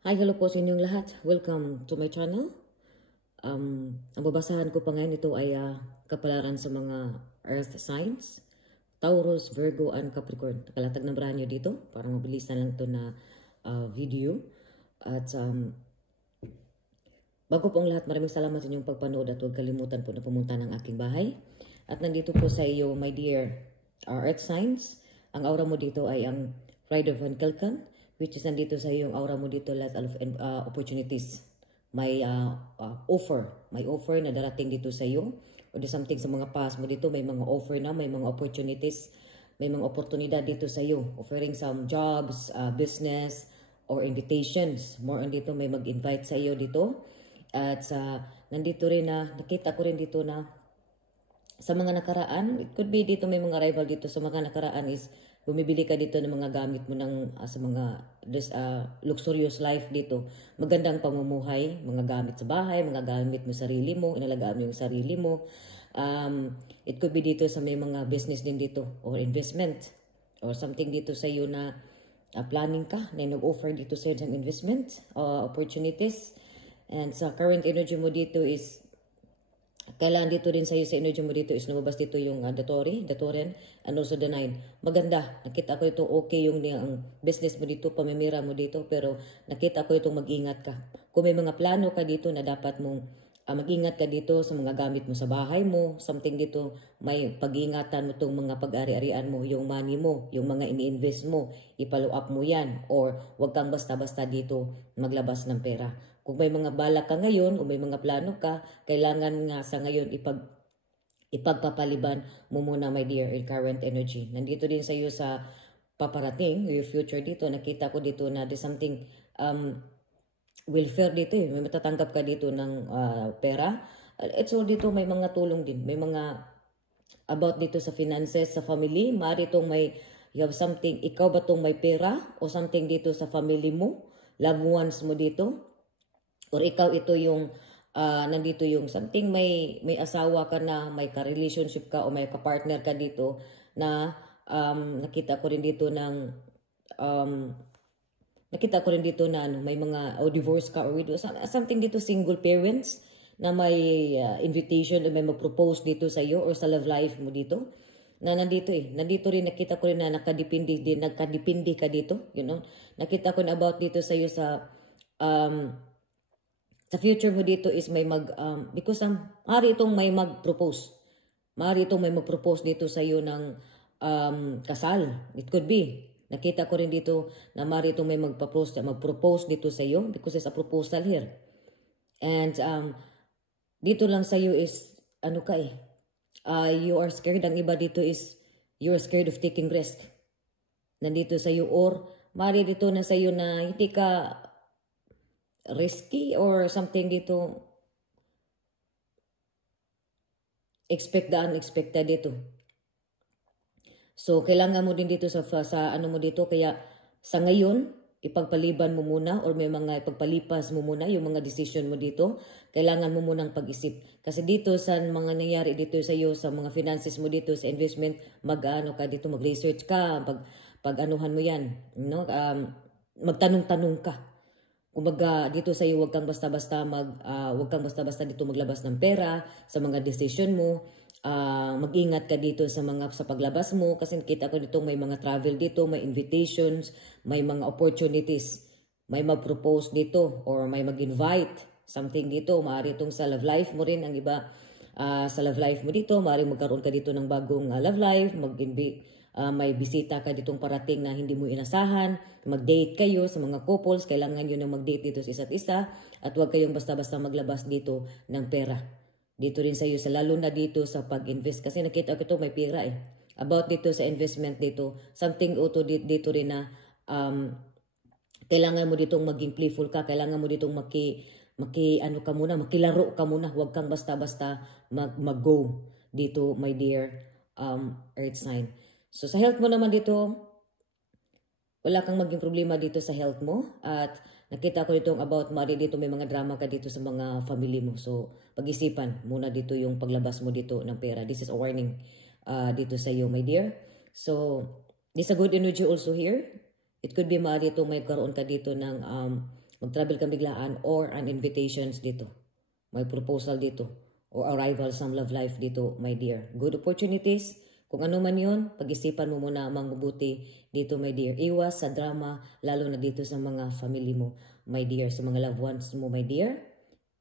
Hi, hello po sa inyong lahat. Welcome to my channel. Ang babasahan ko pa ngayon ito ay kapalaran sa mga earth signs. Taurus, Virgo, and Capricorn. Nakalatag ng branyo dito para mabilisan lang ito na video. At bago po ang lahat, maraming salamat sa inyong pagpanood at huwag kalimutan po na pumunta ng aking bahay. At nandito po sa iyo, my dear earth signs. Ang aura mo dito ay ang Rider van Kelkan, which is nandito sa iyo, ang aura mo dito, lot of opportunities. May offer na darating dito sa iyo. O something sa mga past mo dito, may mga offer na, may mga opportunities, may mga oportunidad dito sa iyo. Offering some jobs, business, or invitations. More on dito, may mag-invite sa iyo dito. At nandito rin na, nakita ko rin dito na sa mga nakaraan, it could be dito may mga rival dito sa mga nakaraan is bumibili ka dito ng mga gamit mo ng sa mga luxurious life dito. Magandang pamumuhay, mga gamit sa bahay, mga gamit mo sarili mo, inalagaan mo yung sarili mo. It could be dito sa may mga business din dito or investment or something dito sa iyo na planning ka na nag-offer dito sa iyo ng investment opportunities. And sa current energy mo dito is kailangan dito rin sa'yo sa energy mo dito is lumabas dito yung the Tauren, and also the 9. Maganda. Nakita ko ito okay yung ang business mo dito, pamimira mo dito, pero nakita ko itong mag-ingat ka. Kung may mga plano ka dito na dapat mong mag-ingat ka dito sa mga gamit mo sa bahay mo, something dito, may pag-iingatan mo itong mga pag-ari-arian mo, yung money mo, yung mga ini-invest mo, ipalo up mo yan, or huwag kang basta-basta dito maglabas ng pera. Kung may mga balak ka ngayon o may mga plano ka, kailangan nga sa ngayon ipagpapaliban mo muna, my dear, in current energy. Nandito din sa iyo sa paparating, your future dito. Nakita ko dito na there's something welfare dito eh. May matatanggap ka dito ng pera. It's all dito may mga tulong din. May mga about dito sa finances, sa family. Maaari itong you have something, ikaw ba itong may pera o something dito sa family mo, loved ones mo dito? Or ikaw ito yung nandito yung something may asawa ka na, may ka-relationship ka o may ka-partner ka dito na nakita ko rin dito ng may mga divorce ka or widow, something dito single parents na may invitation o may mag-propose dito sa iyo or sa love life mo dito na nandito rin nakita ko rin na nagkadipindi ka dito, you know. Nakita ko na about dito sa iyo sa future mo dito is may because maaari itong may mag-propose. Maaari itong may mag-propose dito sa iyo ng kasal. It could be. Nakita ko rin dito na maaari itong may mag-propose dito sa iyo because there's a proposal here. And dito lang sa iyo is you are scared. Ang iba dito is you are scared of taking risk. Nandito sa iyo or maaari dito na sa iyo na hindi ka risky or something dito expect the unexpected dito. So kailangan mo din dito sa ano mo dito, kaya sa ngayon ipagpaliban mo muna or may mga ipagpalipas mo muna yung mga decision mo dito. Kailangan mo munang pag-isip kasi dito sa mga nangyari dito sa iyo sa mga finances mo dito sa investment, mag-ano ka dito, mag-research ka, pag-anuhan mo yan, no? Magtanong-tanong ka. Kumbaga dito sa iyo wag kang basta-basta dito maglabas ng pera sa mga decision mo. Mag-ingat ka dito sa paglabas mo kasi nakita ko dito may mga travel dito, may invitations, may mga opportunities, may mag-propose dito or may mag-invite something dito. Maaari itong sa love life mo rin, ang iba sa love life mo dito, maaari magkaroon ka dito ng bagong love life, may bisita ka ditong parating na hindi mo inasahan, mag-date kayo sa mga couples, kailangan nyo na mag-date dito sa isa't isa at huwag kayong basta-basta maglabas dito ng pera. Dito rin sa iyo, lalo na dito sa pag-invest kasi nakita ko ito may pera eh. About dito sa investment dito, something dito rin na kailangan mo ditong maging playful ka, kailangan mo ditong makilaro ka muna, huwag kang basta-basta mag-go dito, my dear earth sign. So sa health mo naman dito, wala kang maging problema dito sa health mo. At nakita ko dito about dito may mga drama ka dito sa mga family mo. So pag-isipan muna dito yung paglabas mo dito ng pera. This is a warning dito sa iyo, my dear. So this is a good energy also here. It could be maaari itong may karoon ka dito ng mag-travel ka biglaan or an invitations dito. May proposal dito or arrival some love life dito, my dear. Good opportunities. Kung ano man yon, pag-isipan mo muna ang mabuti dito, my dear. Iwas sa drama, lalo na dito sa mga family mo, my dear. Sa mga loved ones mo, my dear.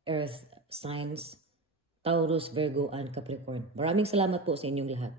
Earth signs, Taurus, Virgo, and Capricorn. Maraming salamat po sa inyong lahat.